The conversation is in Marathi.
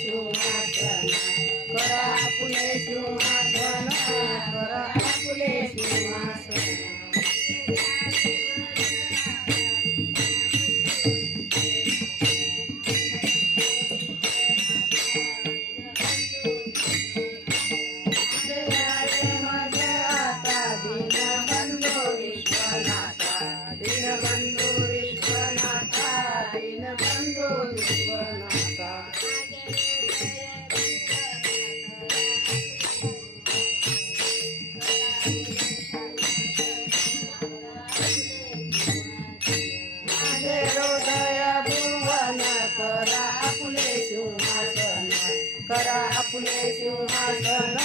सिंहासन करा आपुले सिंहासन करा आपुले सिंहासन दीनबंधू विश्वनाथा दीनबंधू विश्वनाथा दीनबंधू विश्वनाथा माझे हृदय भुवन करा आपुले सिंहासन करा आपुले सिंहासन